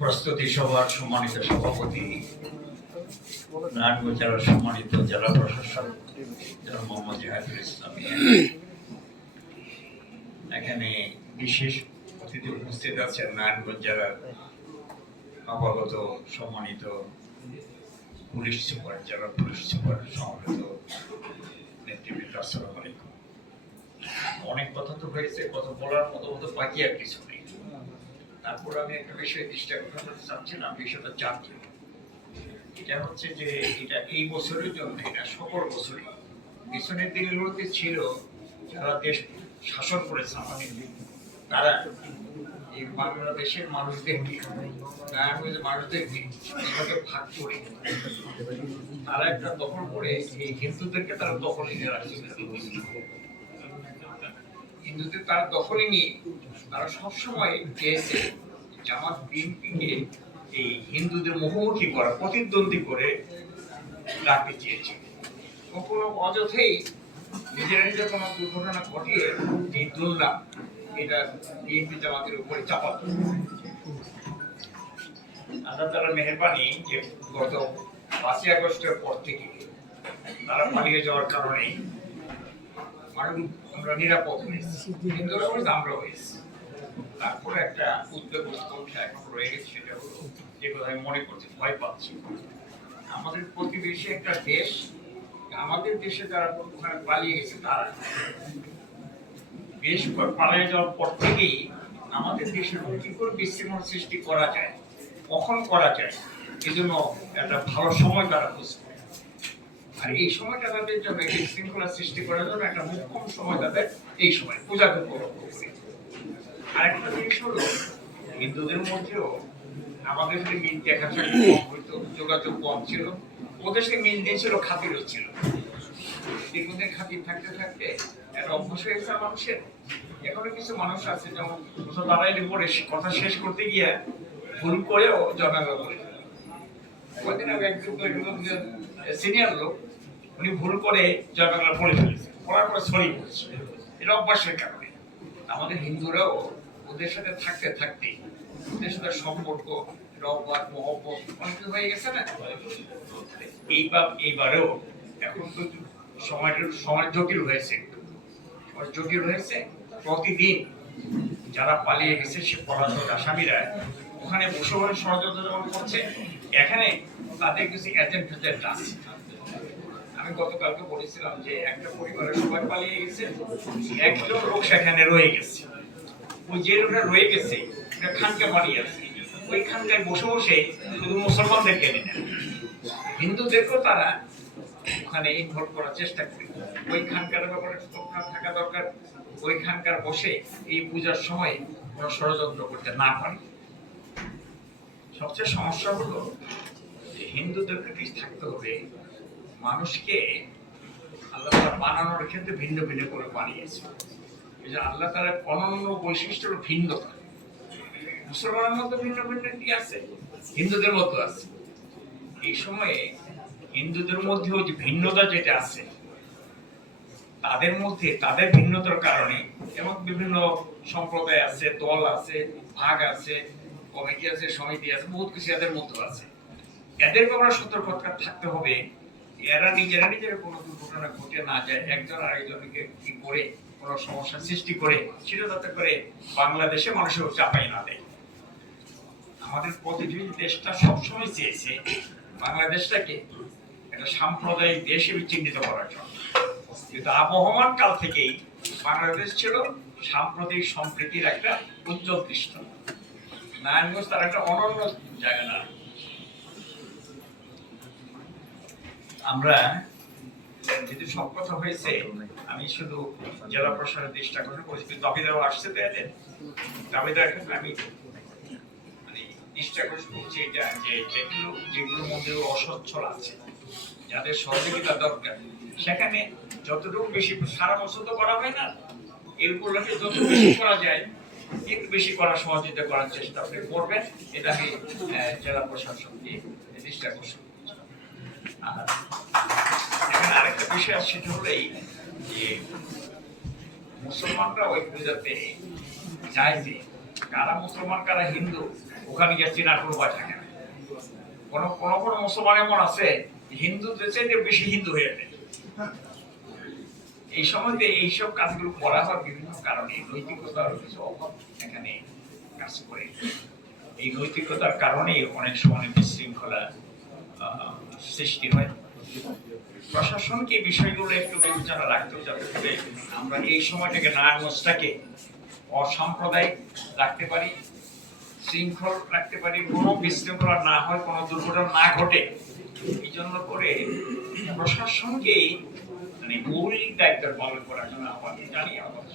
প্রস্তুতি সভার সম্মানিত সভাপতি, নারায়ণগঞ্জ জেলার সম্মানিত জেলা প্রশাসক জনাব মোহাম্মদ জাহিদুল ইসলাম, এখানে বিশেষ অতিথি উপস্থিত আছেন নারায়ণগঞ্জ জেলার নবাগত সম্মানিত পুলিশ সুপার, জেলা পুলিশ সুপার, সমবেত নেতৃবৃন্দ, আসসালামু আলাইকুম। অনেক কথা তো হয়েছে, কথা বলার মতো বাকি আর কিছু নেই। তারপর আমি একটা বিষয় দৃষ্টি আকর্ষণ করতে চাচ্ছিলাম, বিষয়টা জাতীয়। এটা হচ্ছে যে এটা এই বছরের জন্য, এটা সকল বছরই পিছনের দিনগুলোতে ছিল যারা দেশ শাসন করেছে আমাদের, তারা এই বাংলাদেশের মানুষদের এইভাবে ভাগ করে তারা একটা দখল করে এই হিন্দুদেরকে তারা দখলে নিয়ে রাখছে। হিন্দুদের তারা দখলে নিয়ে তারা সবসময় চেয়েছে জামাত বিএনপিকে এই হিন্দুদের মুখোমুখি করা, প্রতিদ্বন্দ্বী করে রাখতে চেয়েছে। কোনো অযথাই নিজের কোনো দুর্ঘটনা ঘটিয়ে এই দুর্নাম এটা বিএনপি জামাতের উপরে চাপাত। আল্লাহ তাআলার মেহেরবানি যে গত 5ই আগস্টের পর থেকে তারা পালিয়ে যাওয়ার কারণে আমরা নিরাপদ হয়েছি, হিন্দুরা হয়েছে, আমরা হয়েছি। তারপরে একটা উদ্বেগগ্রস্ত অংশ এখন রয়ে গেছে, সেটা হলো যে কথা আমি মনে করছি, ভয় পাচ্ছি। আমাদের প্রতিবেশী একটা দেশ, আমাদের দেশে যারা ওখানে পালিয়ে গেছে তারা বেশ পালিয়ে যাওয়ার পর থেকেই আমাদের দেশের কি করে বিশৃঙ্খলা সৃষ্টি করা যায়, কখন করা যায়, এই জন্য একটা ভালো সময় তারা খুঁজছে। আর এই সময়টা তাদের জন্য বিশৃঙ্খলা সৃষ্টি করার জন্য একটা মোক্ষম সময় তাদের এই সময় পূজাকে উপলক্ষ করে। আরেকটা জিনিস হলো হিন্দুদের মধ্যেও আমাদের সাথে মিল দেখা সাক্ষী কম হইতো, যোগাযোগ কম ছিল, ওদের সাথে মিল দিয়েছিল, খাতির হচ্ছিল। দীর্ঘদিন খাতির থাকতে থাকতে একটা অভ্যাস হয়ে গেছে মানুষের। এখনো কিছু মানুষ আছে যেমন দাঁড়াইলে পরে কথা শেষ করতে গিয়ে ভুল করেও জনাগা করে। কয়েকদিন আগে একজন সিনিয়র লোক, উনি ভুল করে জনাগা পড়ে ফেলেছে, পড়ার পরে সরি বলছে। এটা অভ্যাসের কারণে আমাদের হিন্দুরাও ওদের সাথে থাকতে থাকতে ওদের সাথে সম্পর্ক, রহমত, মহব্বত অনেক হয়ে গেছে না। এইবারেও এখন তো সময় জটিল হয়েছে, প্রতিদিন যারা পালিয়ে গেছে সে পলাতক আসামিরা ওখানে বসবাস ষড়যন্ত্র যখন করছে, এখানে তাদের কিছু এজেন্ট আছে। আমি গতকালকে বলেছিলাম যে একটা পরিবারের সবাই পালিয়ে গেছে, একজন লোক সেখানে রয়ে গেছে। ওই যে লোকটা রয়ে গেছে খানকা বানিয়ে আছে, ওই খানকায় বসে বসে শুধু মুসলমানদের কেনে নেন, হিন্দুদেরকেও তারা ওখানে ইনভলভ করার চেষ্টা করে। ওই খানকার ব্যাপারে থাকা দরকার, ওই খানকার বসে এই পূজার সময় কোনো ষড়যন্ত্র করতে না পারে। সবচেয়ে সমস্যা হলো যে হিন্দুদেরকে থাকতে হবে, মানুষকে আল্লাহ তাআলা বানানোর ক্ষেত্রে ভিন্ন ভিন্ন করে বানিয়েছে। এই যে আল্লাহ তাআলার অনন্য বৈশিষ্ট্য হলো ভিন্নতা। মুসলমানের মধ্যে ভিন্ন ভিন্ন কি আছে, হিন্দুদের মধ্যে আছে। এই সময়ে হিন্দুদের মধ্যেও যে ভিন্নতা যেটা আছে, তাদের মধ্যে তাদের ভিন্নতার কারণে এবং বিভিন্ন সম্প্রদায় আছে, দল আছে, ভাগ আছে, কমিটি আছে, সমিতি আছে, বহুত কিছু এদের মধ্যে আছে। এদেরকে আমরা সতর্কতা থাকতে হবে, এরা নিজেরা কোনো দুর্ঘটনা ঘটে না যায়, একজন আরেকজনকে কি করে কোনো সমস্যা সৃষ্টি করে সেটা যাতে করে বাংলাদেশে মানুষের চাপাই না দেয়। আমাদের প্রতিটি দেশটা সবসময় চেয়েছে বাংলাদেশটাকে একটা সাম্প্রদায়িক দেশ হিসেবে চিহ্নিত করার জন্য, কিন্তু আবহমান কাল থেকেই বাংলাদেশ ছিল সাম্প্রদায়িক সম্প্রীতির একটা উজ্জ্বল দৃষ্টান্ত। নারায়ণগঞ্জ তার একটা অনন্য জায়গা না। আমরা যেহেতু সব কথা হয়েছে, আমি শুধু জেলা প্রশাসনের দৃষ্টি আকর্ষণ করেছি, কিন্তু দাবিদারও আসছে তো এদের দাবিদার ক্ষেত্রে আমি দৃষ্টি আকর্ষণ করছি এটা যে যেগুলোর মধ্যে অসচ্ছল আছে, যাদের সহযোগিতা দরকার, সেখানে যতটুকু বেশি, সারা বছর তো করা হয় না, এগুলোকে যত বেশি করা যায় একটু বেশি করার সহযোগিতা করার চেষ্টা আপনি করবেন, এটা আমি জেলা প্রশাসনকে দৃষ্টি আকর্ষণ করছি। আর এখানে আরেকটা বিষয় আছে, সেটা হলো যে মুসলমানরা ওই পূজাতে যায় যে কারা মুসলমান কারা হিন্দু ওখানে গিয়ে চেনার কোনো উপায় থাকে না। কোনো কোনো কোনো মুসলমান এমন আছে হিন্দুদের চাইতে বেশি হিন্দু হয়ে যায়। এই সময় এইসব কাজগুলো করা হয় বিভিন্ন কারণে, নৈতিকতার কিছু অভাব এখানে কাজ করে। এই নৈতিকতার কারণে অনেক সময় বিশৃঙ্খলা সৃষ্টি হয়। প্রশাসনকে বিষয়গুলো একটু বিবেচনা রাখতেও, যাতে করে আমরা এই সময়টাকে নারায়ণগঞ্জটাকে অসাম্প্রদায়িক রাখতে পারি, শৃঙ্খল রাখতে পারি, কোনো বিশৃঙ্খলা না হয়, কোনো দুর্ঘটনা না ঘটে। এই জন্য করে প্রশাসনকে মানে মৌলিক দায়িত্ব পালন করার জন্য আমাদের জানি আমাদের